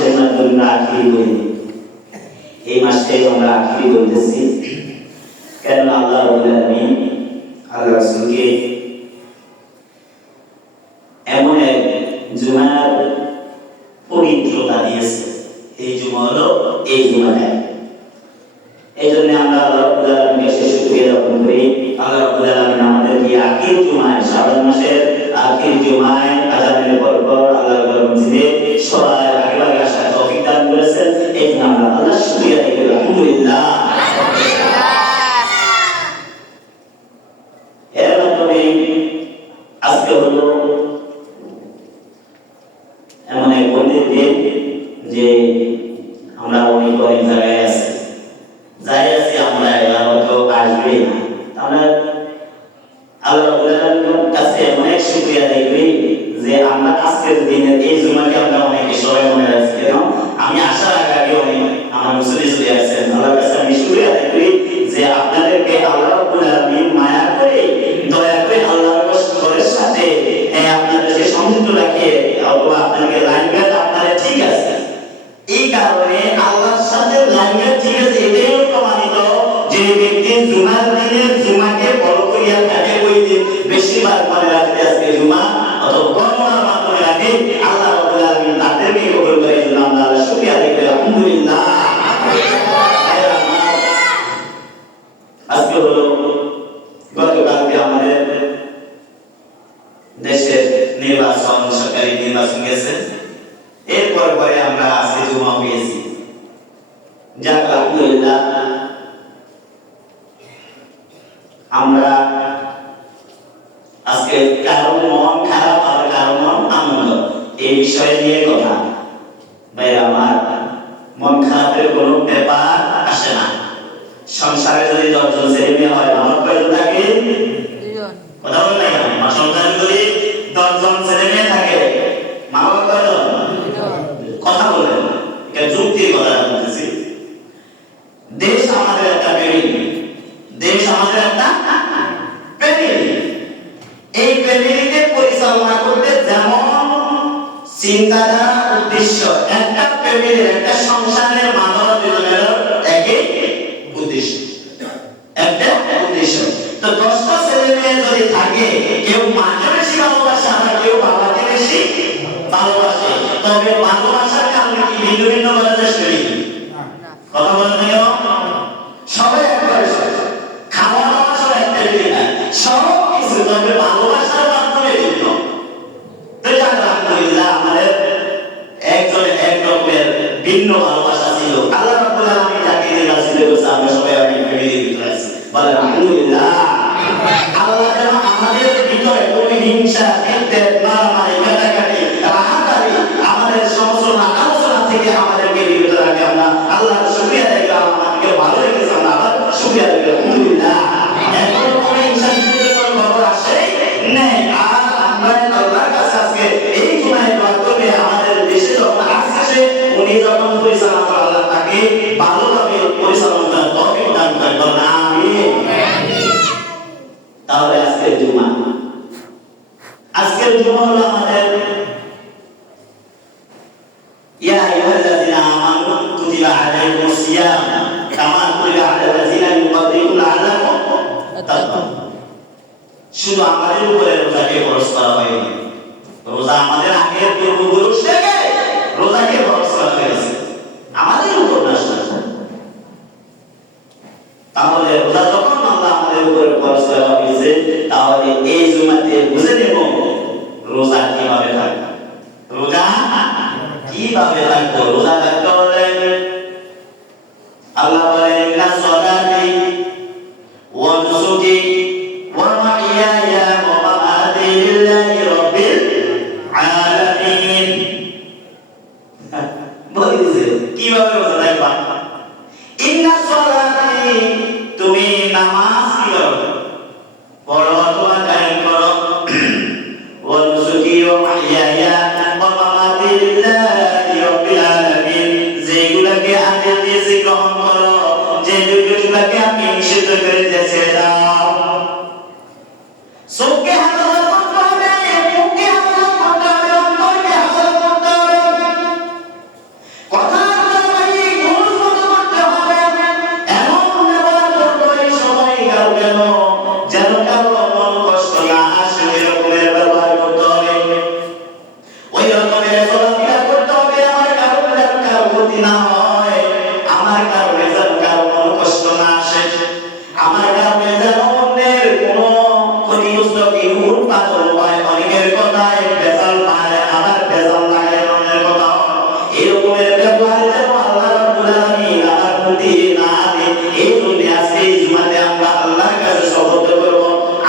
মাসের মাধ্যমে আখিরি বলি। এই মাসে আমরা আখিরি বলতেছি কেন আল্লাহ রাব্বুল আলামিন আল্লাহ রাসূলকে এমন এক জুমার পবিত্রতা দিয়েছে। এই জুমা হলো এই জুমাটা। এই জন্য আমরা আল্লাহ রাব্বুল আলামিনকে শুকরিয়া জ্ঞাপন করি। আল্লাহ রাব্বুল আলামিন আমাদেরকে আখির জুমায়, শাবান মাসের আখির জুমায় আযানের পর আল্লাহ রাব্বুল মসজিদে সবাই আগে আসার তৌফিক দান করেছেন। এই জন্য আমরা আল্লাহর শুকরিয়া আদায় করি। আলহামদুলিল্লাহ। এর মাধ্যমে আজকে হলো এমন এক বন্ধের দিন যে আমরা অনেক জায়গায় আছি, আমরা হয়তো আসবে না। আমরা আল্লাহ রাব্বুল আলামিনের কাছে অনেক শুকরিয়া আদায় করি যে আমরা আজকের দিনের এই জুমাকে আমরা অনেকে সবাই মনে রাখছি। কেন আমি আসার আগে অনেক আমার মুসলিম চলে আসছেন। আল্লাহর কাছে আমি শুকরিয়া আদায় করি যে আপনাদেরকে আল্লাহ রাব্বুল আলামিন মায়া করে, দয়া করে আল্লাহর ঘরের সাথে আপনাদেরকে সংযুক্ত রাখে, অথবা আপনাদেরকে লাইনঘাট আপনাদের ঠিক আছে। এই কারণে আল্লাহর সাথে লাইনঘাট ঠিক আছে, এটাই প্রমাণিত যে ব্যক্তি জুমার দিনে জুমাকে বড় করিয়া থাকে, ওই দিন বেশিরভাগ মনে রাখতে আজকে জুমা অথবা গণনার মাধ্যমে রাখে। আল্লাহ রাব্বুল আলামিন তাদেরকে কবুল করে। এই জন্য আমরা আল্লাহর শুকরিয়া আদায় করি। আলহামদুলিল্লাহ। আজকে হলো গতকালকে আমাদের দেশের নির্বাচন, সরকারি নির্বাচন গেছে। এরপর পরে আমরা আজকে জুমা পেয়েছি। যাক আলহামদুলিল্লাহ। আমরা আজকে কারো মন খারাপ আর কারো মন আনন্দ, এই বিষয় নিয়ে কথা। ভাই আমার, মন খারাপের কোনো ব্যাপার আসে না। সংসারে যদি 10 জন ছেলে মেয়ে হয়, আমার কয়জন থাকে? 2 জন। কথা বলেন না কেন? সংসারে যদি 10 জন ছেলে মেয়ে থাকে, মা বাবা কয়জন? 2 জন। কথা বলেন, এটা যুক্তির কথা বলতেছি। দেশ আমাদের একটা ফ্যামিলি, দেশ আমাদের একটা ফ্যামিলি। এই ফ্যামিলিকে পরিচালনা করতে যেমন চিন্তাধারা, উদ্দেশ্য, একটা ফ্যামিলির, একটা সংসারের মানব জীবনের একই উদ্দেশ্য, একটা উদ্দেশ্য। তো 10টা ছেলে মেয়ে যদি থাকে, কেউ মাকে বেশি ভালোবাসে, আবার কেউ বাবাকে বেশি ভালোবাসে, তবে ভালোবাসার কারণে কি ভিন্ন ভিন্ন করা যায়? কথা বলেন না কেন? সবাই একবারে খাওয়া দাওয়া সব একটা না, সব কিছু, তবে ভালোবাসার মাধ্যমে ভিন্ন। তো আলহামদুলিল্লাহ আমাদের একজনের এক রকমের ভিন্ন ভালোবাসা ছিল। আল্লাহ রাব্বুল আলামিন যাকে নির্বাচিত করেছে, আমরা সবাই এক ফ্যামিলির ভিতরে আছি। বলেন আলহামদুলিল্লাহ। আল্লাহ যেন আমাদের ভিতরে কোনো হিংসা, বিদ্বেষ, মারামারি, কাটাকাটি, হাতাহাতি, আমাদের সমালোচনা, আলোচনা থেকে আমাদেরকে বিরত রাখে। আমরা আল্লাহর শুকরিয়া আদায় করি। আমাদেরকে ভালো রেখেছে, আমরা আবার শুকরিয়া আদায় করি। আলহামদুলিল্লাহ। এখন কোনো হিংসা বিদ্বেষের কোনো খবর আসে নাই। আর আমরা আল্লাহর কাছে আজকে এই জুমায় দোয়া করে আমাদের দেশে যখন আসছে, উনি যখন পরিচালনা করেন, আল্লাহ তাকে ভালোভাবে পরিচালনা করার তৌফিক দান করেন। বলেন আমিন। তাহলে আজকের জুমা, আজকের জুমা হলো আমাদের ইয়া আইয়ুহাল্লাযীনা আমানু কুতিবা আলাইকুমুস সিয়াম কামা কুতিবা আলাল লাযীনা মিন ক্বাবলিকুম লাআল্লাকুম তাত্তাকুন। শুধু আমাদের উপরে রোজাকে ফরজ করা হয়নি, রোজা আমাদের আগের পূর্বপুরুষ থেকে রোজাকে ফরজ করা হয়েছে, আমাদের উপর না। তাহলে রোজা যখন আল্লাহ আমাদের উপরে ফরজ করা হয়েছে, তাহলে এই জুমাতে বুঝে নেব রোজা কিভাবে থাকবে, রোজা কিভাবে থাকবে। রোজা থাকতে হলে আল্লাহ বলেন ইন্না সলাতি ওয়া নুসুকি ওয়া মাহইয়ায়া ওয়া মামাতি লিল্লাহি রাব্বিল আলামিন। বলেছে কিভাবে রোজা থাকবা। ইন্না সলাতি, তুমি নামাজ কিভাবে পড়ো অথবা কায়েম করো, ওয়া নুসুকি ওয়া মাহইয়ায়া ওয়া মামাতি লিল্লাহি রাব্বিল আলামিন, যেগুলোকে আদেশ দিয়েছি গ্রহণ করো, যেগুলোকে আমি নিষিদ্ধ করে দিয়েছি দাও। চোখকে হেফাজত করতে হবে, মুখকে হেফাজত করতে হবে, অন্তরকে হেফাজত করতে হবে। ক্ষতি না হয়, আমার কারণে যেন কারো কোনো কষ্ট না আসে, আমার কারণে যেন অন্যের কোনো ক্ষতিগ্রস্ত কেউ উৎপাদন হয়, অনেকের কথায় বেজাল পায় আবার বেজাল লাগায় অন্যের কথা, এরকমের ব্যবহার যেন আল্লাহ রাব্বুল আলামিন আমার প্রতি না দেন। এই জন্য আজকে এই জুমাতে আমরা আল্লাহর কাছে শপথ করব,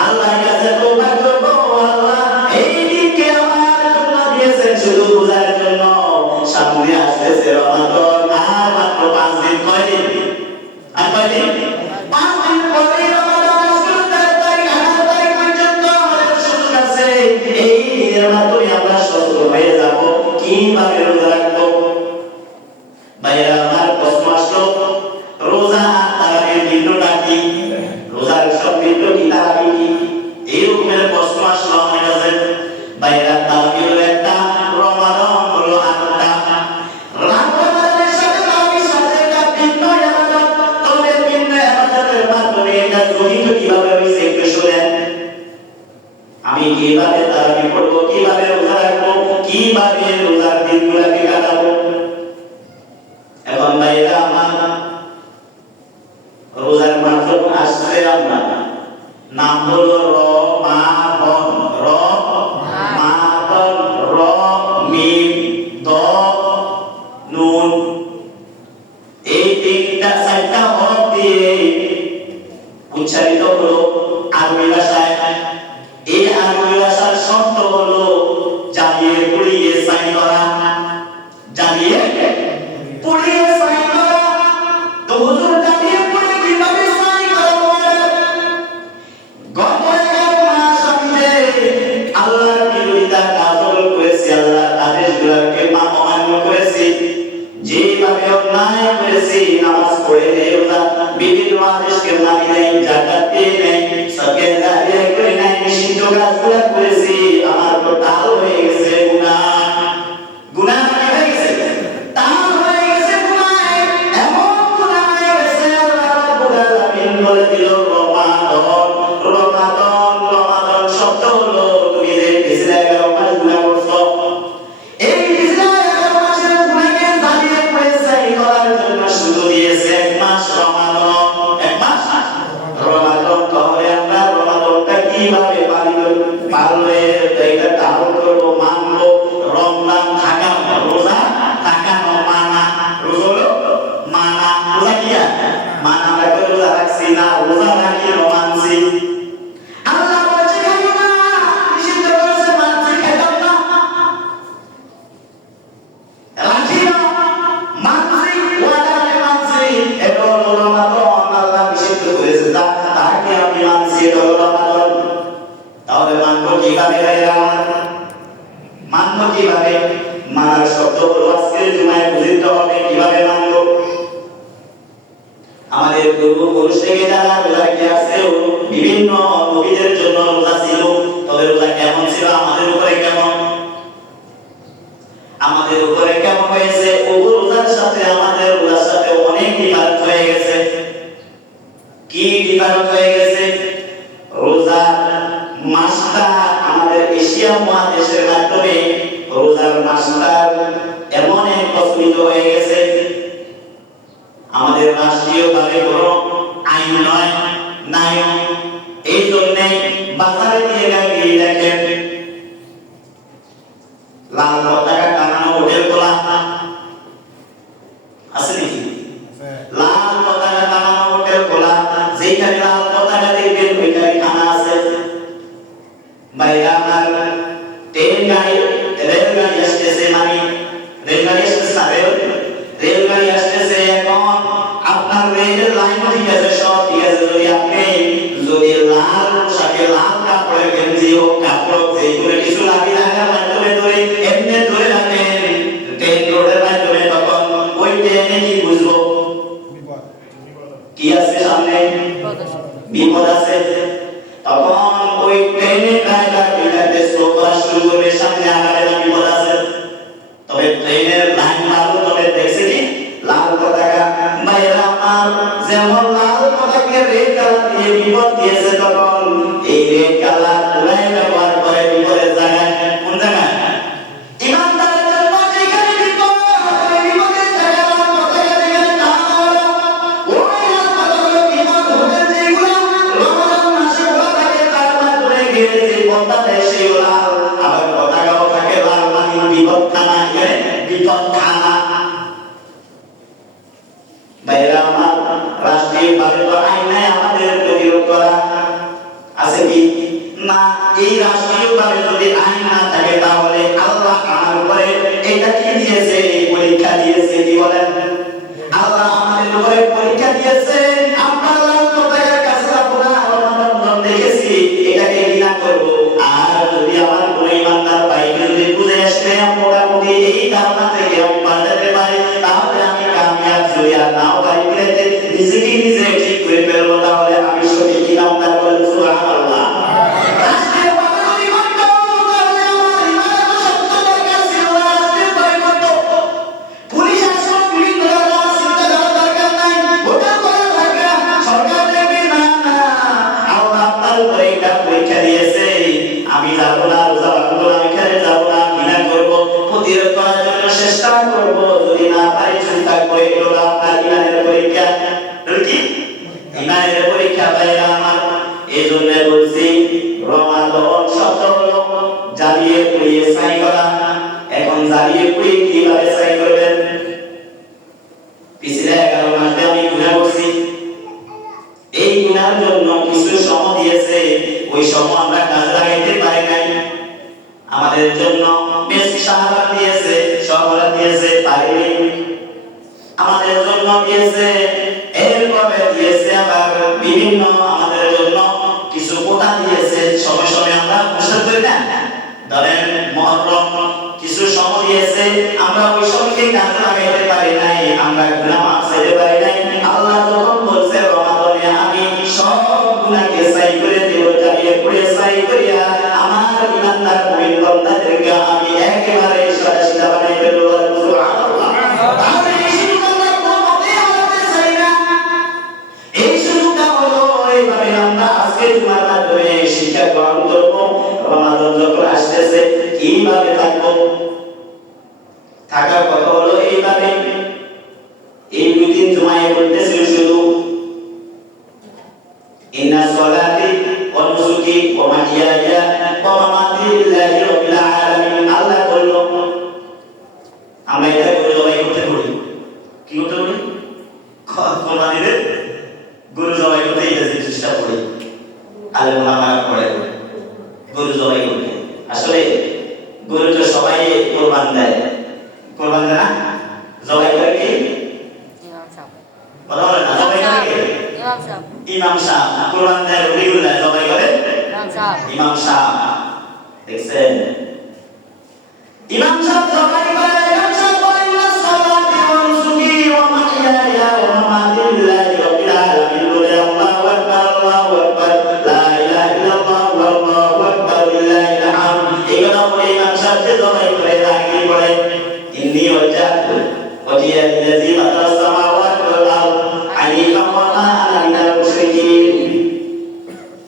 আল্লাহর কাছে তওবা করব, আল্লাহ এই দিনকে আমার জন্য দিয়েছেন শুধু বোঝার জন্য। সামনে আসতেছে রমাদান, আর মাত্র 5 দিন, কয় দিন? আর কয় দিন? 5 দিন পরে রমাদান আসবে, 4 তারিখ 8 তারিখ পর্যন্ত আমাদের সুযোগ আছে। এই দিনের মাধ্যমে আমরা সচেতন হয়ে যাব কিভাবে রোজা রাখবো। ভাইরা আমার, প্রশ্ন আসলো রোজা আর তারাবির ভিন্নটা কি? রোজার সব ভিন্ন কি, তারাবি কি? এইরকমের প্রশ্ন আসলো আমার কাছে। ভাইরা, তারাবি হলো একটা, রমাদান হলো আরেকটা। রমাদানের সাথে তারাবির সাথে এটা ভিন্ন ইবাদত, তবে ভিন্ন ইবাদতের মাধ্যমে এটা জড়িত কিভাবে হয়েছে একটু শুনেন। আমি কিভাবে তারাবি পড়বো, কিভাবে রোজা রাখবো, কিভাবে রোজার দিনগুলোকে কাটাবো। এখন ভাইরা আমার, রোজার মাধ্যম আসছে আমরা, নাম হলো রমাদান, রমাদান, র মিম দ নুন, এই তিনটা চারটা হরফ দিয়ে উচ্চারিত হলো আরবি ভাষায়। এই আরবি ভাষার শব্দ হলো জ্বালিয়ে পুড়িয়ে ছাই করা, জ্বালিয়ে পুড়িয়ে ছাই করা। তো হুজুর জ্বালিয়ে পুড়িয়ে কিভাবে ছাই করা? গত 11 মাস আমি যে আল্লাহর বিরোধিতা কাজল করেছি, আল্লাহর আদেশগুলোকে অমান্য করেছি, যেভাবে অন্যায় করেছি, নামাজ পড়ে নেই, রোজা বিভিন্ন আদেশকে মানি নাই, যাকাত দিয়ে নেই, সদকা জারিয়া করে নাই, নিষিদ্ধ কাজগুলো করেছি, আমার তো তাল হয়ে গেছে গুনাহ। গুনাহ কি হয়ে গেছে? তাল হয়ে গেছে গুনাহ। এমন গুনাহ হয়ে গেছে, আল্লাহ রাব্বুল আলামিন বলে দিল রমাদান, রমাদান, রমাদান শব্দ হলো তুমি যে পিছলে 11 মাস গুনাহ করছো, এই পিছলে 11 মাসের গুনাহকে জ্বালিয়ে পুড়ে ছাই করার জন্য শুধু দিয়েছে 1 মাস রমাদান, 1 মাস রমাদান। তাহলে আমরা রমাদানটা কিভাবে পালবে, এটা ধারণ করবো, মানবো। রমজান থাকানো, রোজা থাকানো, মানা। রোজা হলো মানা, রোজা কি মানা? আমরা কেউ রোজা রাখছি না, রোজা রাখি মানছি। আল্লাহ বলছে খাইও না, নিষিদ্ধ করেছে, মানছি, খাইতাম না, রাখি না, মানছি, ওয়াদা আমি মানছি। এটা হলো রমাদান, আল্লাহ নিষিদ্ধ করেছে, তাকে আমি মানছি, এটা হলো রমাদান। তাহলে মানবো কিভাবে ভাইরা আমার? মানবো কিভাবে? মানার শব্দ হলো আজকের জুমায় বুঝতে হবে কিভাবে মানবো। আমাদের পূর্বপুরুষ থেকে যারা রোজা রেখে আসছে, বিভিন্ন নবীদের জন্য রোজা ছিল, তবে রোজা কেমন ছিল, আমাদের উপরে কেমন? আমাদের উপরে কেমন হয়েছে? ওগুলো রোজার সাথে আমাদের রোজার সাথে অনেক ডিফারেন্ট হয়ে গেছে। কি ডিফারেন্ট হয়ে গেছে? রোজা মাসটা আমাদের এশিয়া মহাদেশের মাধ্যমে রোজার মাসটা এমন এক প্রচলিত হয়ে গেছে, আমাদের রাষ্ট্রীয়ভাবে কোনো আইন নয়, নাই। এই জন্যে বাজারে দিয়ে গিয়ে দেখেন লাল পতাকা টানানো হোটেল খোলা আছে নাকি? লাল পতাকা টানানো হোটেল খোলা, যেখানে লাল পতাকা দেখবেন ওইখানে খানা আছে। বাইরে আমার ট্রেন গাড়ি, রেলগাড়ি আসতেছে, মানে রেলগাড়ি আসতেছে না, রেলগাড়ি আসতেছে। এখন আপনার রেলের লাইন ঠিক আছে, সব ঠিক আছে, যদি লাল পোশাকে, লাল কাপড়ের গেঞ্জি হোক, কাপড় যেগুলো কিছু লাগে লাগার মাধ্যমে ধরে এমনি ধরে রাখেন ট্রেন রোডের মাধ্যমে, তখন ওই ট্রেনে কি বুঝবো কি আছে সামনে? বিপদ আছে। তখন ওই ট্রেনের ড্রাইভার বিকাতে স্লো করা শুরু করবে, সামনে আগামী বিপদ আছে। তবে ট্রেনের লাইন মারো, তবে দেখছে কি লাল পতাকা। ভাইরা আমার, যেমন লাল পতাকা রেড কালার দিয়ে বিপদ দিয়েছে, তখন এই রেড কালার পুরাই ব্যবহার করে বিপদের জায়গায়। কোন জায়গায়? ইমানদারের জন্য যেখানে বিপদ, বিপদের জায়গায় রাষ্ট্রীয়ভাবে তো আইন নাই আমাদের প্রতিরোধ করা, আছে কি না? এই রাষ্ট্রীয়ভাবে যদি আইন না থাকে তাহলে আল্লাহ আমার উপরে এটা কি দিয়েছে, পরীক্ষা দিয়েছে। কি বলেন? আল্লাহ আমাদের উপরে পরীক্ষা দিয়েছে। আমরা লাল পতাকার কাছে আমরা রমাদান দেখেছি, এটাকে ঘৃণা করব। আর যদি আমার কোন ইমানদার ভাইকে যদি বুঝে আসলে মোটামুটি এই ধারণা থেকে আমি পাল্টাতে পারি, তাহলে আমি কামিয়াব। যদি আর নাও পারি ফেলতে, নিজেকে নিজে ঠিক করে ফেলবো, তাহলে আমি সঠিক ইমানদার বলে সুবহানাল্লাহ। আমি যাবো না, রোজা রাখবো না, এখানে যাবো না, ঘৃণা করবো, প্রতিরোধ করার জন্য চেষ্টা করবো। যদি না পারি চুপ থাকবো। এগুলো আপনার ইমানের পরীক্ষা। কি ইমানের পরীক্ষা পাইরা আমার। এই জন্য বলছি রমাদান শব্দ হলো জ্বালিয়ে পুড়িয়ে ছাই করা। এখন জ্বালিয়ে পুড়িয়ে কিভাবে ছাই করবেন? পিছলে 11 মাস আমি গুনাহ করছি, এই গুনার জন্য কিছু সময় দিয়েছে, ওই সময় আমরা কাজে লাগাইতে পারি নাই। আমাদের জন্য বেশি সাহায্য দিয়েছে, সহরা দিয়েছে, পারিনি। আমাদের জন্য দিয়েছে, এরপরে দিয়েছে আবার বিভিন্ন আমাদের জন্য কিছু কোটা দিয়েছে। সময় সময় আমরা ঘোষণা করি না, ধরেন মহরম কিছু সময় দিয়েছে, আমরা ওই সময়কে কাজে লাগাইতে পারি নাই, আমরা গুনাহ মাফ চাইতে পারি নাই। আল্লাহ যখন বলছে রমাদানে আমি সব গুনাহকে ছাই করে দেব, জ্বালিয়ে পুড়িয়ে ছাই করিয়া আমার ইমানদার মুমিন বান্দাদেরকে আমি একেবারে সাদা বানাই দেব। সুবহানাল্লাহ। তাহলে এই সুযোগটা কোনোমতেই আমাদের চাই না। এই সুযোগটা হলো এইভাবে আমরা আজকে তোমার মাধ্যমে শিক্ষা গ্রহণ করব। রমাদান যখন আসতেছে কিভাবে থাকবো, থাকার কথা হলো এইভাবে। এই 2 দিন জুমায় বলতেছিল শুধু ইন্না সলাতি ওয়া নুসুকি ওয়া মাহইয়ায়া ওয়া মামাতি লিল্লাহি রাব্বিল আলামিন। আল্লাহ বলল আমরা এটা করে জবাই করতে পারি। কি করতে পারি? কোরবানিতে গরু জবাই করতে এটা চেষ্টা করি, আলেম ওলামারা করে গরু জবাই করতে। আসলে গরু তো সবাই কোরবান দেয়, কোরবান দেয় না? জবাই করে কি? কথা বলে না, জবাই করে কি? ইমাম সাহেব কোরবান দেয়, রবিউল্লাহ জবাই করে ইমাম সাহেব। দেখছেন ইমাম সাহেব জবাই করে। ইমাম সাহেব বলেন না সালাতি ওয়া নুসুকি ওয়া মাহইয়ায়া ওয়া মামাতি লিল্লাহি রাব্বিল আলামিন। বলে আল্লাহু আকবার, আল্লাহু আকবার, লা ইলাহা ইল্লাল্লাহ ওয়াল্লাহু আকবার লিল্লাহিল হামদ। এগুলো বলে ইমাম সাহেব জবাই করে। আগে বলে ইন্নী ওয়াজহাতু ওয়াজহিয়া লিল্লাযী ফাতারাস সামাওয়াতি ওয়াল আরদ হানিফান ওয়া মা আনা মিনাল মুশরিকিন।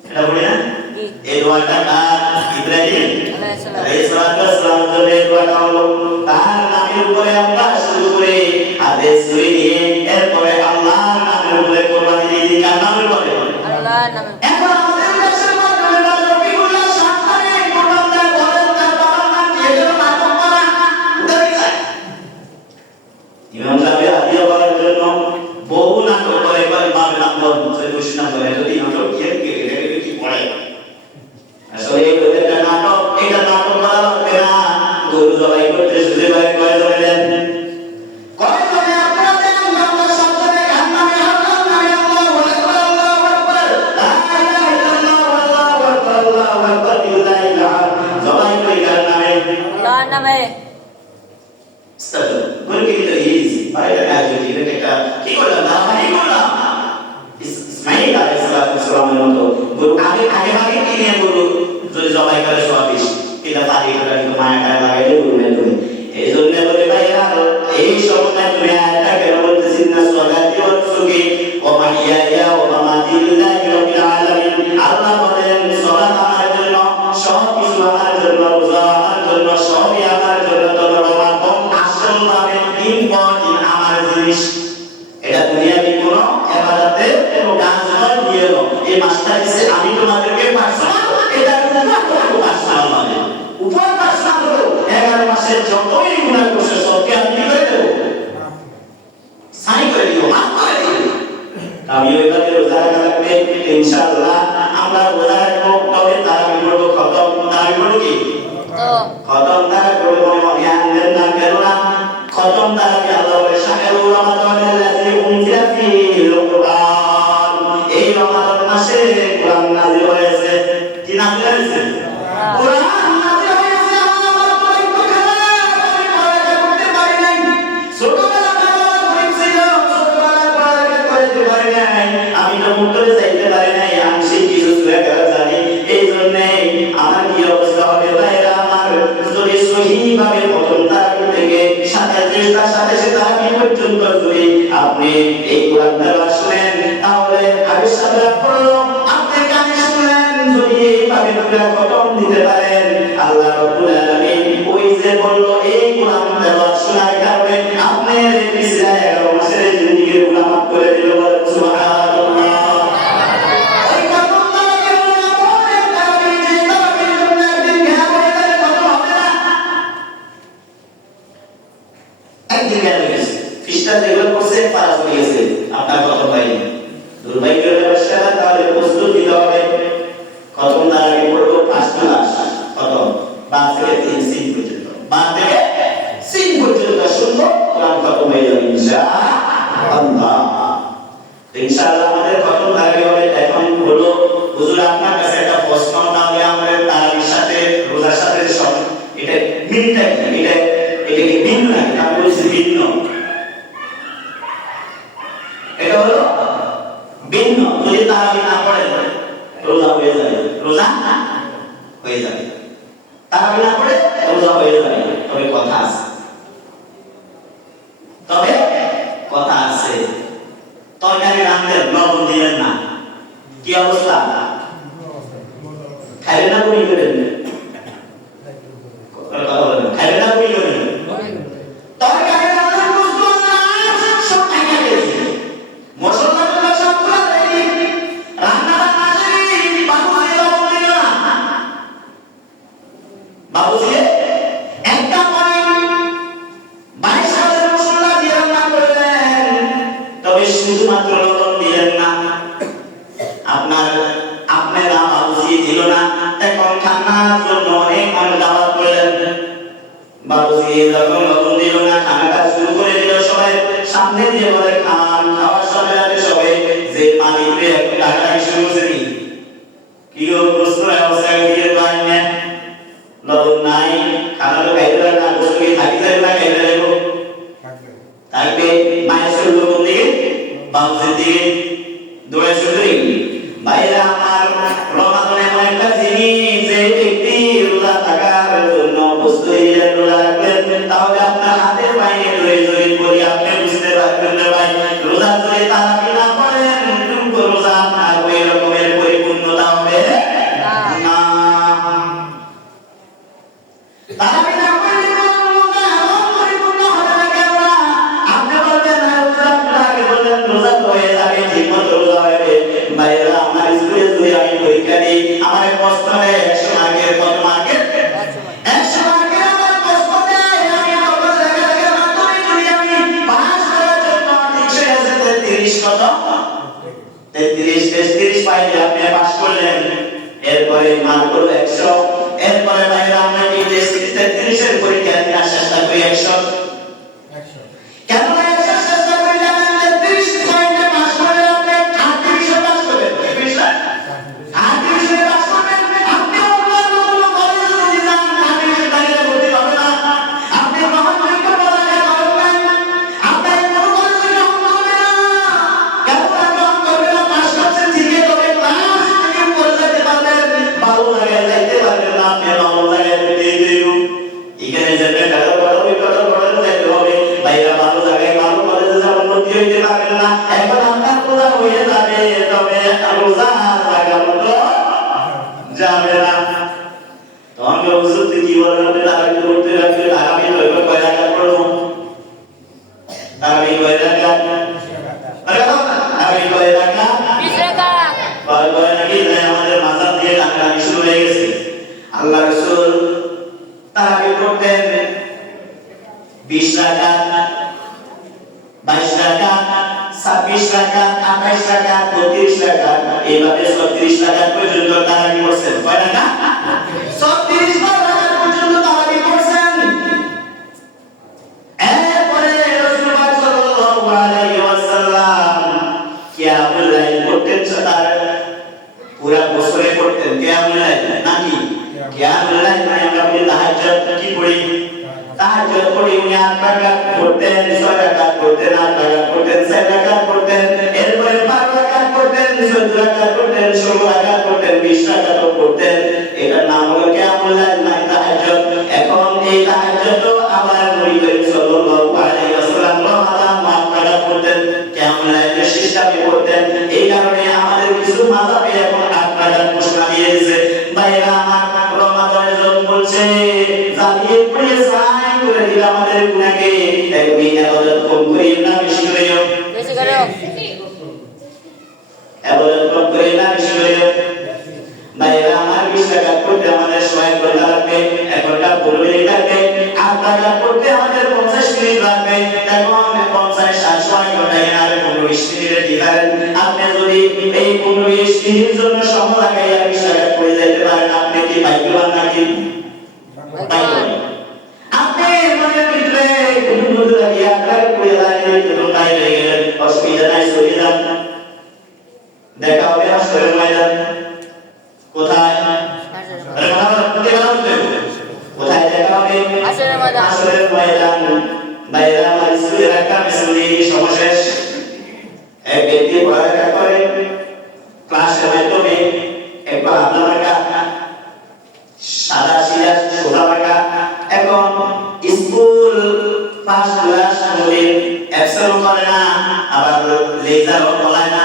এটা বলে না এই দোয়াটা ইব্রাহিম আলাইহিস সালাম জন্য দোয়াটা হলো। তার নামের উপরে আমরা শুরু করে হাতে ছুরি নিয়ে এরপরে আল্লাহর নামের উপরে কোরবানি দিয়ে দিই। কার নামের উপরে? আল্লাহর নামের। এখন আমাদের দেশের মধ্যে রবিউল্লাহ সামনে কোরবান দেয়, বলেন তার বাবার নাম কি? এর নাটক করা উঠে যায়। ইমাম সাহেব হাদিয়া করার জন্য বহু নাটক করে, একবার বাবার নাম বলছে, ঘোষণা করে। যদি নাটক কি পড়ে আসলে এটা নাটক, এটা নাটক করা লাগবে না। গরু জবাই করতে শুধু কয় জনে দেন, কয় জনে আপনারা দেন। আমরা সবজনে গান্নামে আল্লাহ নামে আল্লাহু আকবার, আল্লাহু আকবার, লা ইলাহা ইল্লাল্লাহ আল্লাহু আকবার, আল্লাহু আকবার লিল্লাহিল হামদ। জবাই করি কার নামে? আল্লাহর নামে। গরু কি তো ইজ বাইরে কাজ যদি এটা কি করলাম না মানে করলাম। ইসমাঈল আলাইহিস সালামের মতো গরু আগে কিনে গরু যদি জবাই করে সওয়াবিশ এটা পারি করে কিন্তু মায়া কায় লাগাইলে গরু মেরে দেবে। এই জন্য বলে ভাইরা এই সময়টা তুমি আয়াতটা কেন বলতেছিস না সলাতি ওয়া নুসুকি ওয়া মাহইয়ায়া ওয়া মামাতি লিল্লাহি রাব্বিল আলামিন। আল্লাহ বলেন সালাত আমার জন্য, সব কিছু আমার জন্য, রোজা আমার জন্য, সবই আমার জন্য। তবে রমাদান আসলভাবে ইম্পর্টেন্ট আমার জিনিস। এটা দুনিয়াবি কোনো ইবাদতে কোনো কাজ নয়। দিয়ে এই মাসটা দিছে আমি তোমাদেরকে পার্সোনাল, এটা কোনো পার্সোনাল নয়। উপর পার্সোনাল হলো 11 মাসের যতই গুনাহ করছে সবকে আমি কি করে দেব? সাই করে দিব, মাফ করে দিব। আমি ওইভাবে রোজা রাখা লাগবে ইনশাআল্লাহ। আমরা রোজা রাখবো, তবে তারাবি পড়বো, খতম। তারাবি পড়বো কি খতম তারাবি পড়বো, মনে আনবেন না, কেননা খতম তারাবি আল্লাহ বলে শাহরুর রমাদানাল্লাযী উনজিলা ফীহিল কুরআন, এই রমাদান মাসে কুরআন নাযিল হয়েছে। কি নাযিল হয়েছে? কুরআন নাযিল হয়েছে। আমার পবিত্র কালাম আমি পড়ালেখা করতে পারি নাই, ছোটবেলা হয়েছিল, ছোটবেলা পড়ালেখা করতে পারি নাই, আমি তো মুখে যাইতে পারি নাই, আংশিক কিছু সূরা কালাম জানি। এই জন্য আমার কি অবস্থা হবে ভাইরা আমার, যদি সহিভাবে প্রথম তারাবি থেকে 37টা 27 তারাবি পর্যন্ত যদি আপনি এই কোরআন তেলাওয়াত শুনেন, তাহলে আগে সাথে পড়লো আপনি কানে শুনলেন, যদি এইভাবে পুরো খতম দিতে পারেন, আল্লাহ রাব্বুল আলামিন ওই যে বলল এই কোরআন তেলাওয়াত শোনার কারণে আপনার পিছনে 11 মাসের জিন্দেগির গুনাহ মাফ করে দিল। সুবহানাল্লাহ। যেগুলো করছে পারা হয়ে গেছে, আপনার কথা হয়নি, দুর্ভাগ্যের ব্যবস্থা। তাহলে প্রস্তুত দিতে হবে। খতম তারাবি পড়বো 5 ক্লাস খতম, বা থেকে 3 সিন পর্যন্ত, বা থেকে সিন পর্যন্ত শুনবো, কোরআন খতম হয়ে যাবে ইনশাআল্লাহ। ইনশাআল্লাহ আমাদের খতম তারাবি হবে। এখন হলো হুজুর আপনার কাছে একটা প্রশ্ন, তাহলে আমাদের তারাবির সাথে রোজার সাথে সব এটা মিলটা কি? এটা কি ভিন্ন নাকি? আমি বলছি ভিন্ন। এটা হলো ভিন্ন। যদি তারাবি না পড়ে রোজা হয়ে যাবে, রোজা হয়ে যাবে। তারাবি না পড়ে রোজা হয়ে যাবে। তবে কথা আছে, তরকারি রাঁধলেন, লবণ দিলেন না, কি অবস্থা? খাইবেন না বমি করবেন? খাইবেন না বমি করবেন? তরকারি রাঁধলেন, বুঝলেন না, সব টাকা দিয়েছে, মশলা সব রেডি, রান্না শেষ, বাবুজি লবণ দিল না। বাবুজি একটা শুধুমাত্র লবণ দিলেন না, আপনারা বাবুজি দিল না। এখন খানার জন্য অনেক মানুষ দাওয়াত করলেন, বাবুজি যখন লবণ দিল না, খানাটা শুরু করে দিল, সবাই সামনে দিয়ে বলে খান। খাওয়ার সময় আগে সবাই যে মালিকরে একটু টাকাটাই শুরু করছে, কি বস্তু অবস্থায় দিয়ে পাই না, লবণ নাই, খানা তো খাইতে না, বস্তু কি থাকি যাবে না, খাইতে যাবো থাকবে। মায়ের শুরু কোন দিকে? বাবুজির দিকে দৌড়ে শুরু। ভাইরা আমার, রমাদান এমন একটা জিনিস যে ব্যক্তি রোজা থাকার জন্য প্রস্তুতি নিলেন, রোজা রাখলেন, তাহলে আপনার হাতের বাইরে ধরে ধরে করি আপনি বুঝতে পারবেন না ভাই, রোজা ধরে তারাবি না করেন, রোজা আপনার ওই রকমের পরিপূর্ণতা হবে না। তারাবি না করলে রোজা পরিপূর্ণ হবে না। কেন না? আপনি বলবেন রোজা হয়ে যাবে, ঠিক মতো রোজা হবে। ভাইরা আমার, স্কুলে যদি আমি পরীক্ষা দিই, আমার প্রশ্ন নেই 100 মার্কের, কত মার্কের? 100 মার্কের আমার প্রশ্ন দেয়, আমি কত জায়গায় মাধ্যমে যদি আমি পাস করার জন্য ঠিক আছে 33 কত 33 পাইলে আপনি পাস করলেন, এরপরে মার্ক হলো 100। এরপরে ভাইরা আমরা কি 33 এর পরীক্ষা দিতে চেষ্টা করি 100 কেন না? আল্লাহ রাসূল তারাবি পড়তেন 20 রাকাত, 22 রাকাত, 26 রাকাত, 28 রাকাত, 32 রাকাত, এইভাবে 36 রাকাত পর্যন্ত তারাবি পড়ছেন। কয় রাকাত? 36 রাকাত পর্যন্ত তারাবি পড়ছেন। এরপরে রাসূলুল্লাহ সাল্লাল্লাহু আলাইহি ওয়াসাল্লাম কিয়ামুল লাইল করতেন। তার পুরা বছরে করতেন কিয়ামুল লাইল নাকি? কিয়ামুল লাইল মানে আমরা বলি তাহাজ্জুদ কি পড়ি? তাহাজ্জুদ পড়ি। উনি 8 রাকাত করতেন, 6 রাকাত করতেন, 8 রাকাত করতেন, 4 রাকাত করতেন, এরপরে 5 রাকাত করতেন, 14 রাকাত করতেন, 16 রাকাত করতেন, 20 রাকাত করতেন। এটার নাম হলো কিয়ামুল লাইল মানে তাহাজ্জুদ। এখন এই তাহাজ্জুদ আবার নবী করিম সাল্লাল্লাহু আলাইহি ওয়াসাল্লাম রমাদান মাস রাকাত করতেন, কিয়ামুল লাইলের সিস্টেমে করতেন। এই কারণে আমাদের কিছু মাযহাবে এখন 8 রাকাত ঘোষণা দিয়ে দিয়েছে। ভাইরা আমার, রমাদানের জন্য বলছে জালিয়ে পড়ে সাইন করে দিলে আমাদের গুনাহকে একদিন ইবাদত কম করিও না, বেশি করিও, বেশি করিও, ইবাদত কম করিও না, বেশি করিও। ভাইরা আমার, 20 রাকাত করতে আমাদের 6 ঘন্টা লাগবে, 1 ঘন্টা 15 মিনিট লাগবে। 8 রাকাত করতে আমাদের 50 মিনিট লাগবে। এখন 50 আর 6 ঘন্টা এর 15-20 মিনিটের ডিফারেন্স। আপনি যদি এই 15-20 মিনিটের জন্য সময় লাগাইয়া 20 রাকাত করে যাইতে পারেন, আপনি কি ভাগ্যবান নাকি? ভাগ্যবান। আপনি মনের ভিতরে কোনো নজর লাগিয়ে আপনার করে লাগিয়ে যখন বাইরে হয়ে গেলেন, অসুবিধা নাই, চলে যান। দেখা হবে হাসরের ময়দান। কোথায়? কোথায় দেখা হবে? হাসরের ময়দান। বাইরে আমার স্কুলে রাখা মিসলি সর্বশেষ এক ব্যক্তি পড়ালেখা করে, ক্লাসের মাধ্যমে একবার আপনার রাখা সাদা সিরা সোজা রাখা। এখন স্কুল ফার্স্ট ক্লাস মধ্যে অ্যাবসেন্ট করে না, আবার লেজারও বলায় না,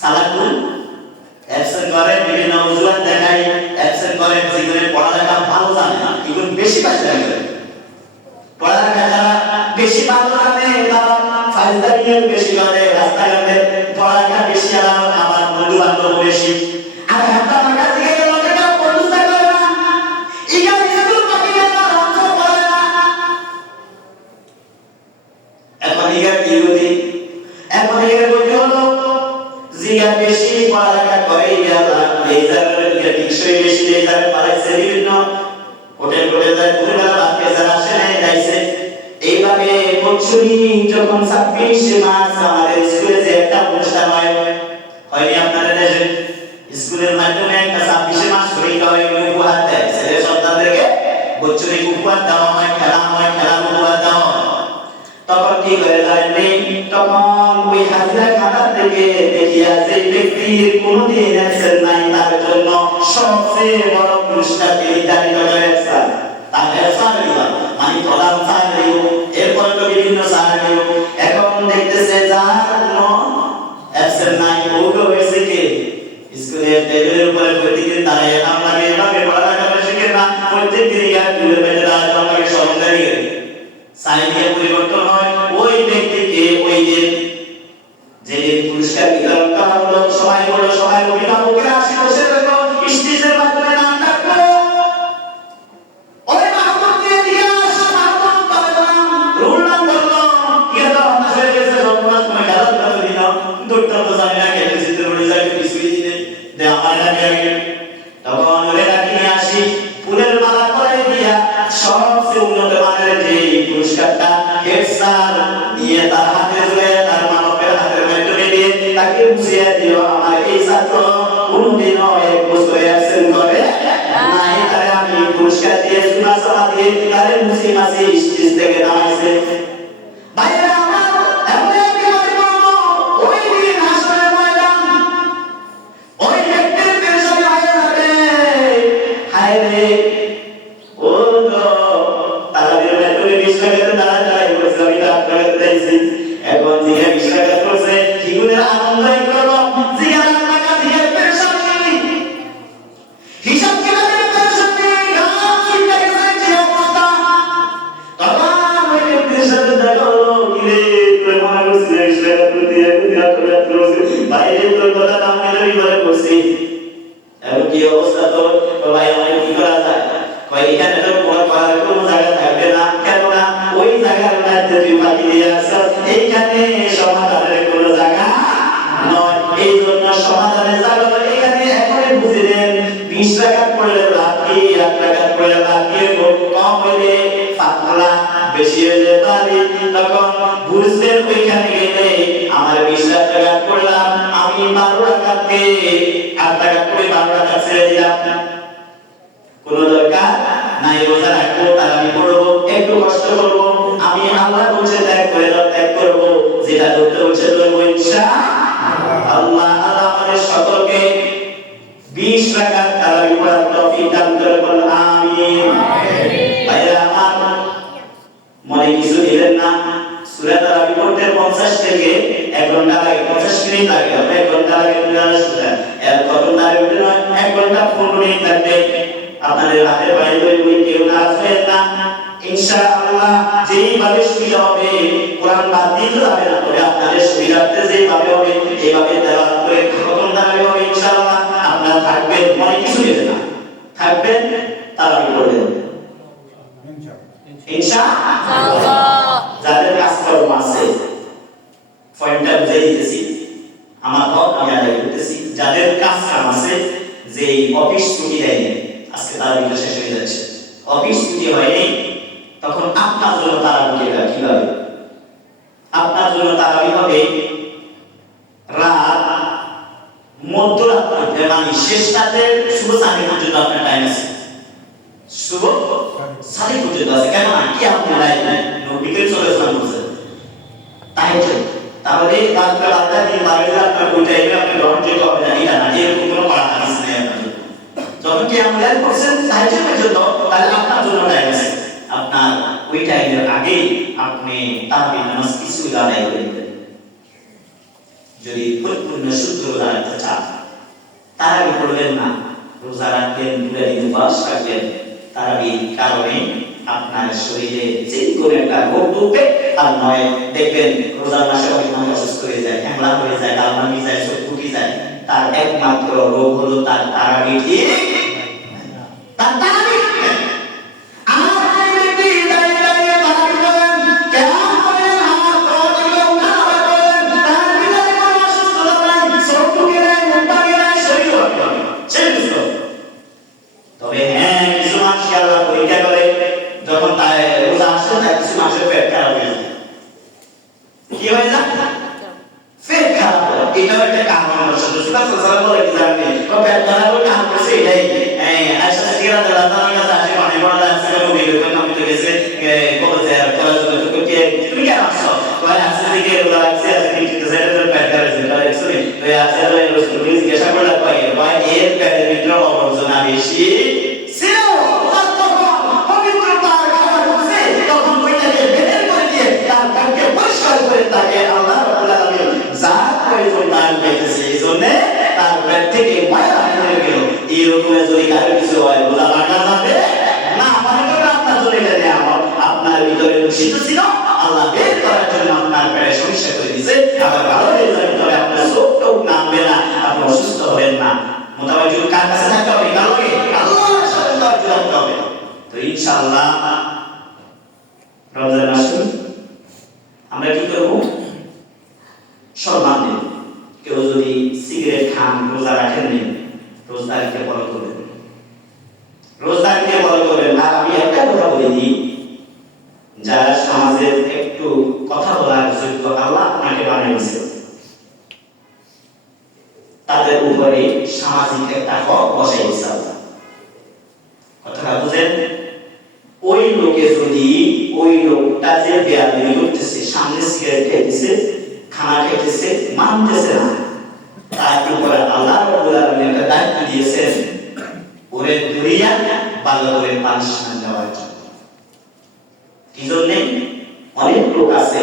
সালাকুল অ্যাবসেন্ট করে, বিভিন্ন অজুহাত দেখায় অ্যাবসেন্ট করে। জীবনে পড়ালেখা ভালো জানে না, এগুলো বেশি পাশে লাগে। পড়ালেখা যারা বেশি ভালো জানে তারা ফাইজদারিও বেশি করে, রাস্তাঘাটে পড়ালেখা বেশি, আমার বন্ধু বান্ধব বেশি। আর হাতে আমার কাছে গেলে লোকেরা বন্ধুতা করে না, এখানে স্কুল পাঠিয়ে না, রঞ্জ করে না। এখন এর কি গতি? এখন এর গতি হলো জিগা বেশি পড়ালেখা করে গেলা লেজারের বিষয় বেশি, লেজার পালাইছে বিভিন্ন হোটেল যায়, দুবেলা রাতে যারা আসে নাই যাইছে। এইভাবে বছরই যখন 26 মাস আমাদের স্কুলে যে একটা অনুষ্ঠান হয়, হয়নি আপনাদের দেশে? স্কুলের মাধ্যমে একটা 26 মাস পরীক্ষা হয়, উপহার দেয় ছেলে সন্তানদেরকে, বছরই উপহার দেওয়া হয়, খেলা হয়, খেলার উপহার দেওয়া হয়। তখন কি করে জানেননি? তখন ওই হাজিরা খাতা থেকে দেখিয়া যে ব্যক্তির কোনোদিন অ্যাবসেন্ট নাই, তার জন্য সবচেয়ে বড় পুরস্কার নির্ধারিত হয়েছে। তার অ্যাবসেন্ট মানে প্রধান স্যার দিব, এরপর তো বিভিন্ন স্যার দিব। এখন দেখতেছে যার কোনো অ্যাবসেন্ট নাই, ওকে হয়েছে কি স্কুলের টেবিলের উপরে প্রতিদিন দাঁড়িয়ে আপনাকে এভাবে পড়ালেখা করে শিখে না, প্রত্যেকদিন ইয়ার দূরে বেঁধে দাঁড়াতে আপনাকে স্মরণ দাঁড়িয়ে সাইডে পরিবর্তন হয়। ওই ব্যক্তিকে ওই দিন যেদিন পুরস্কার বিতরণ করা হলো, সবাই অভিভাবকেরা আসি বসে থাকলো, স্টেজের মাধ্যমে নাম ডাকলো। ওই মাহমুদ দিয়ে দিয়ে মাহমুদ পারলাম রুল নাম বললো, ইয়া তো আমরা হয়ে গেছে, সর্বনাশ করে খেলা ধরে দিল, দৌড়টা তো জানি না, কেটে জিতে রুড়ে যায়, কিছুই দিনে দে আমার ডাকে আগে। তখন ওরে ডাকি নিয়ে আসি, ফুলের মালা করে দিয়া সবচেয়ে উন্নত মানের যে পুরস্কারটা হেড স্যার দিয়ে তার হাতে ধরে তার মা বাবার হাতের মাধ্যমে দিয়ে তাকে বুঝিয়ে দিল, আমার এই ছাত্র কোনোদিনও 1 বছর অ্যাবসেন্ট করে নাই, তারে আমি পুরস্কার দিয়ে সুনা সালা দিয়ে তারে মুসি মাসি স্টেজ থেকে নামাইছে। ভাইরা আমার, এমন একটি বাড়ি বলবো, ওই দিন হাসরের ময়দান ওই ব্যক্তির পেছনে হয়ে যাবে, হায় রে ও তো তারা দিয়ে মেট্রোলে 20 টাকাতে দাঁড়ায় বলছে আমি তো আপনাকে দিয়েছি। এখন জিগা 20 টাকা করছে, হিগুনের আনন্দ করলো, জিগা টাকা দিয়ে পেরেশানি, হিসাব কিভাবে পেরেশানি, গান চিন্তা গেছে যে অবস্থা। তখন ওই ব্যক্তির সাথে দেখা হলো, কিরে তুই মনে করছিস 20 টাকা তুই দিয়ে বাইরে তোর কথা নাম মেলে বলে করছি, এখন কি অবস্থা তোর? ভাই আমার কি করা যায়? এখানে তো কোনো জায়গা থাকবে না, কেননা ওই জায়গার মধ্যে তুই বাকি দিয়ে আসছ, এইখানে সমাধানের কোনো আজকে 8 টাকা করে 12 টাকা ছেড়ে দিলাম, কোনো দরকার নাই। রোজা রাখবো, তারাবি পড়বো, একটু কষ্ট করবো, আমি আল্লাহ বলছে ত্যাগ করে দাও, ত্যাগ করবো, যেটা করতে বলছে করবো ইনশাআল্লাহ। আল্লাহ আমাদের সকলকে 20 রাকাত তারাবি পড়ার তৌফিক দান করে বলুন আমিন। ভাইরা আমার, মনে কিছু দিলেন না, সূরা তারাবি পড়তে 50 থেকে 1 ঘন্টা লাগে, 50 মিনিট লাগে, 1 ঘন্টা লাগে সূরা। এর কত তারাবি নয়, 1 ঘন্টা 15 মিনিট লাগবে। আপনাদের হাতে বাইরে বই কেউ নারাজ হবেন না, ইনশাআল্লাহ যেইভাবে সুবিধা হবে, কোরআন বাদ দিতে হবে না, তবে আপনাদের সুবিধার্থে যেভাবে হবে এইভাবে তেলাওয়াত করে খতম তারাবি হবে ইনশাআল্লাহ। আপনারা থাকবেন, মনে কিছু দিবেন না, থাকবেন, তারাবি পড়বেন ইনশাআল্লাহ। যাদের কাজকর্ম আছে, পয়েন্টটা বুঝাই দিতেছি, আমার হক আমি আদায় করতেছি। যাদের কাজ কাম আছে, যে অফিস ছুটি দেয়নি, আজকে তারাবি শেষ হয়ে যাচ্ছে, অফিস ছুটি হয়নি, তখন আপনার জন্য তারাবি কিভাবে? আপনার জন্য তারাবি হবে রাত মধ্যরাত পর্যন্ত, মানে শেষ রাতের শুভ সাড়ে পর্যন্ত আপনার টাইম আছে, শুভ সাড়ে পর্যন্ত আছে। কেন না কি আপনি নবীকে চলে আসলাম বলছেন তাই জন্য, তাহলে রাত্রে রাতটা দিন বাড়িতে আপনার ওই টাইমে আপনি গ্রহণযোগ্য হবে না, এটা না, এরকম কোনো করা হাদিস নেই আপনার জন্য। যখন কি আপনি করছেন তাহাজ্জুদের জন্য, তাহলে আপনার জন্য টাইম আছে, আপনার ওই টাইমের আগে আপনি তারাবি নামাজ কিছু আদায় করে দিবেন। যদি পরিপূর্ণ শুদ্ধ রোজা রাখতে চান, তারাবি পড়বেন না, রোজা রাখবেন, দুই দিন উপবাস রাখবেন, তারাবির কারণে আপনার শরীরে যে কোনো একটা রোগ ঢুকবে, আর নয় দেখবেন রোজার মাসে অনেক মানুষ অসুস্থ হয়ে যায়, হ্যাংলা হয়ে যায়, গাল ভাঙি যায়, চোখ ফুটে যায়, তার একমাত্র রোগ হলো তার তারাবি ঠিক তার তারাবি। তবে হ্যাঁ, কিছু মানুষ আল্লাহ পরীক্ষা করে, যখন তাই রোজা আসে না, কিছু মানুষের পেট খারাপ হয়ে যায়। কি হয়ে যায়? পেট খারাপ হয়। এটাও একটা কারণ। রাসূলুল্লাহ সাল্লাল্লাহু আলাইহি ওয়াসাল্লাম বলে কি জানেন? পেট খারাপ হলে কারণ করছে এটাই। আয়েশা সিরাত রাদিয়াল্লাহু আনহা কাছে অনেক বড় আছে, নবী যখন নবী তো গেছে বলতে করার জন্য, তো তুমি কেন আসছো? কয় আসছে দিকে রোজা রাখছে, আজকে কিন্তু সাইডে পেট খারাপ হয়েছে, কয় শুনি তো আসছে রাসূলুল্লাহ জিজ্ঞাসা করলেন, কয় এর পেটের ভিতরে অবর্জনা বেশি ছিল, তাকে আল্লাহ রাব্বুল আলামিন জাত করে দান পেয়েছে, এইজন্য তার পেট থেকে মায়া হয়ে গেল। এই রকম যদি কারো কিছু হয়, রোজা রাখা যাবে না, মনে করেন আপনার জন্য এটা নিয়ামত, আপনার ভিতরে দূষিত ছিল, আল্লাহ বের করার জন্য আপনার পেটে সমস্যা করে দিয়েছে, আবার ভালো হয়ে যাবে, তবে আপনার চোখটাও নামবে না, আপনি অসুস্থ হবেন না। মোতাবেক কার কাছে থাকতে হবে? আল্লাহর সাথে থাকতে হবে। তো ইনশাআল্লাহ রমজান মাসে আমরা কি করব? সম্মান দেব। কেউ যদি সিগারেট খান, রোজা রাখেন, রোজদারকে ফলো করবেন, রোজদারকে ফলো করবেন। আর আমি একটা কথা বলে দিই, যারা সমাজের একটু কথা বলার যোগ্য আল্লাহ আপনাকে বানিয়েছে, তাদের উপরে সামাজিক একটা হক বসাই দিয়েছে আল্লাহ। কথাটা বুঝেন? ওই লোকে যদি ওই লোকটা যে বেয়াদবি করতেছে, সামনে সিগারেট খাইতেছে, খানা খাইতেছে, মানতেছে না, তার উপরে আল্লাহ রাব্বুল আলামিন একটা দায়িত্ব দিয়েছেন, ওরে দুনিয়া ভালো করে পানিশমেন্ট দেওয়ার জন্য। কি জন্য? অনেক লোক আছে,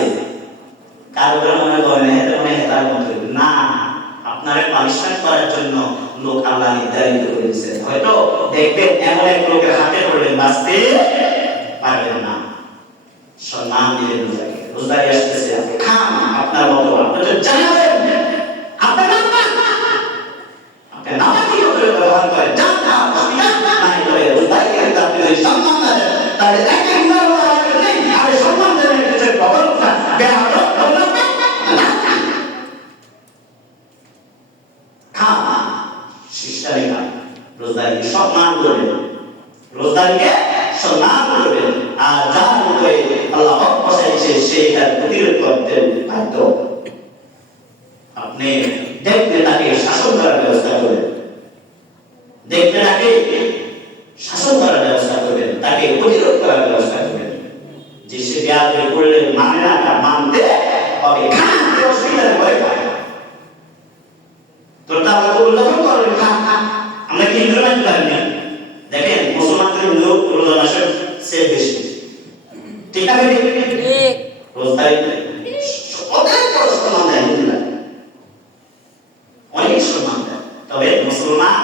কারো মনে করেন এটা মনে হয় তার মতো না, আপনারে পানিশমেন্ট করার জন্য লোক আল্লাহ নির্ধারিত করেছেন। হয়তো দেখবেন এমন এক লোকের হাতে পড়বেন, বাঁচতে পারবেন না। সম্মান দিলেন রোজাকে, রোজাকে আসতেছে, খান আপনার মতো, আপনি তো জানাবেন আপনার নামাজি করে ব্যবহার করেন, জান না নাই করে রোজাকে আপনি যদি সম্মান দেন, তাহলে একে ইমান নেই, আর সম্মান দেন কিছু খবর না, বেহাদব বলবে না, খান শিষ্টারে খান, রোজাকে সম্মান করবেন, রোজাকে সম্মান করবেন। আর যার উপরে আল্লাহ হক বসাইছে, সেই তার প্রতিরোধ করতে বাধ্য। আপনি দেখলে তাকে শাসন করার ব্যবস্থা করবেন, দেখলে তাকে শাসন করার ব্যবস্থা করবেন, তাকে প্রতিরোধ করার ব্যবস্থা করবেন। যে সে বেয়াদবি করলে মানে না, তা মানতে হবে, অসুবিধার ভয় পায়। তো তা আমরা উল্লঙ্ঘন করবেন, আমরা কি হিন্দু মানতে পারি না? দেখেন মুসলমানদের হিন্দু রোজা মাসের চেয়ে বেশি, ঠিক আছে? রোজায় অনেক বড় সম্মান দেয় হিন্দুরা, অনেক সম্মান দেয়। তবে মুসলমান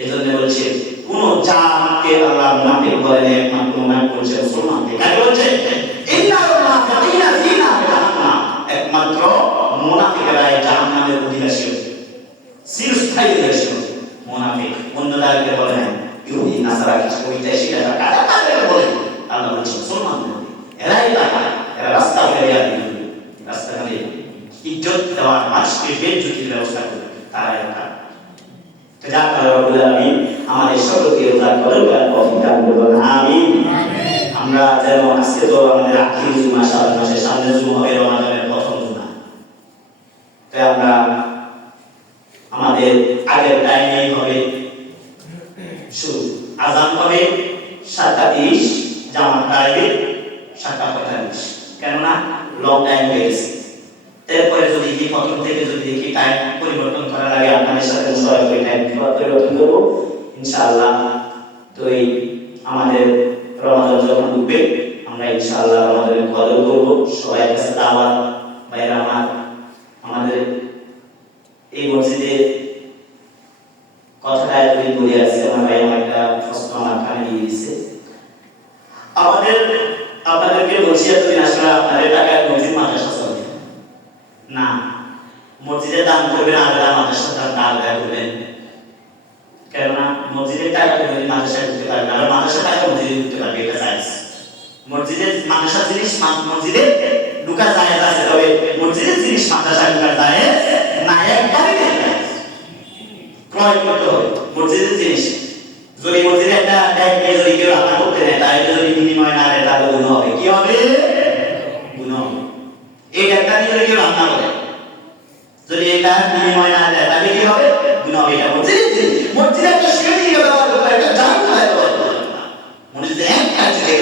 এই জন্য বলছে কোন জাতকে আল্লাহ মুনাফিক বলেন, একমাত্র মুনাফিক বলছে মুসলমানকে। কাকে বলছে? একমাত্র মুনাফিকরা জাহান্নামের অধিবাসী, চিরস্থায়ী অধিবাসী মুনাফিক। অন্যদেরকে বলে না, ইহুদি নাসারা খ্রিস্টান সেটা তাদেরকে বলে। আল্লাহ বলছে মুসলমানদের, এরাই তারা, এরা রাস্তাঘাটে রাস্তাঘাটে ইজ্জত দেওয়া, মানুষকে বেজ্জতির ব্যবস্থা করে, তারা এরা। যা রব্বুল আলামিন আমাদের সকলকে রোজা কবুল করার তৌফিক দান করুন, আমিন। আমরা যেন আজকে তো আমাদের আখির জুমা, শাওয়াল মাসের সামনে জুমা হবে, রমাদানের প্রথম জুমা। তাই আমরা আমাদের আগের টাইমেই হবে শুরু, আযান হবে 7:30, জামাত টাইমে 7:45, কেননা লং টাইম হয়ে গেছে। এরপরে যদি কি প্রথম থেকে যদি দেখি টাইম পরিবর্তন করা লাগে, আপনাদের সাথে মশারা করে টাইম পরিবর্তন করবো ইনশাআল্লাহ। তো এই আমাদের রমাদান যখন ঢুকবে, আমরা ইনশাআল্লাহ রমাদানের কদর করবো। সবাই কাছে দাওয়াত, ভাইরা আমার, আমাদের এই মসজিদে কথাটা এতদিন বলে আসছে, আমার ভাই আমার একটা প্রশ্ন আমার কানে দিয়ে দিচ্ছে। আমাদের আপনাদেরকে বলছি, এতদিন আসলে আপনাদের টাকায় মসজিদ মাদ্রাসা চলে না, মসজিদে দান করবেন, আলাদা মাদ্রাসার দান আলাদা করবেন। কেননা মসজিদের টাকা যদি মাদ্রাসায় ঢুকতে পারবে না, আর মাদ্রাসার টাকা মসজিদে ঢুকতে পারবে, এটা চাইজ। মসজিদের মাদ্রাসার জিনিস মসজিদে ঢুকা যায় আছে, তবে মসজিদের জিনিস মাদ্রাসায় ঢুকা যায় না, একবারই ক্রয় করতে হবে মসজিদের জিনিস। যদি মসজিদে একটা ট্যাগ যদি কেউ রান্না করতে নেয়, তাহলে যদি বিনিময় না দেয়, তাহলে গুণ হবে। কি হবে? গুণ হবে। এই একটা দিয়ে যদি কেউ রান্না করে, যদি এটা বিনিময় না দেয়, তাহলে কি হবে? গুণ হবে। এটা মসজিদে একটা সিঁড়ি ব্যবহার করতে হয়, একটা জান ব্যবহার করতে হয়, মসজিদে একটা ছেলে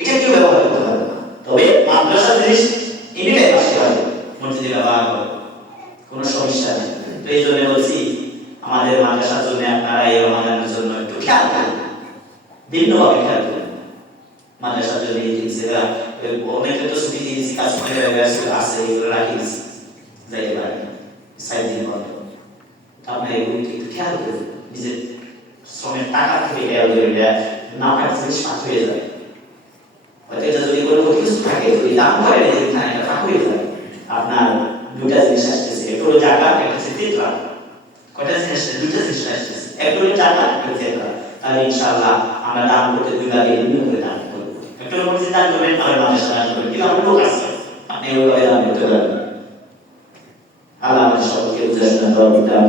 এটা কেউ ব্যবহার করতে পারে না। তবে মাদ্রাসা জিনিস এমনিটাই আসতে হবে, মসজিদে ব্যবহার করে কোনো সমস্যা নেই। তো এই জন্য বলছি, আমাদের মাদ্রাসার জন্য আপনারা এই রমাদানের জন্য একটু খেয়াল করুন, ভিন্নভাবে খেয়াল করুন। মাদ্রাসার জন্য এই জিনিসটা অনেকে তো ছুটি দিয়েছি, কাজ করে আছে, এগুলো রাখিয়েছি, যাইতে পারে সাইড দিন বন্ধ। আপনার এগুলোকে একটু খেয়াল করুন, নিজের শ্রমের টাকা থেকে খেয়াল করে না কাটছে সাত হয়ে যায়। হয়তো এটা যদি কোনো কিছু থাকে, যদি দাম করে এখানে এটা ফাঁক হয়ে যায়। আপনার দুটা জিনিস আসতেছে, একটু হলো জায়গা, একটা হচ্ছে তেতলা। কয়টা জিনিস? দুটা জিনিস আসতেছে, একটু হলো জায়গা, একটু তেতলা। তাহলে ইনশাআল্লাহ আমরা দাম করতে দুই ভাগে ভিন্ন করে দাম করবো। একটু মসজিদ দান করবেন, আর মাদ্রাসা দান করবেন, কিন্তু আমার লোক আছে, আপনি ওইভাবে দান করতে পারবেন। আল্লাহ আমাদের সকলকে বুঝাশোনা করতে হবে।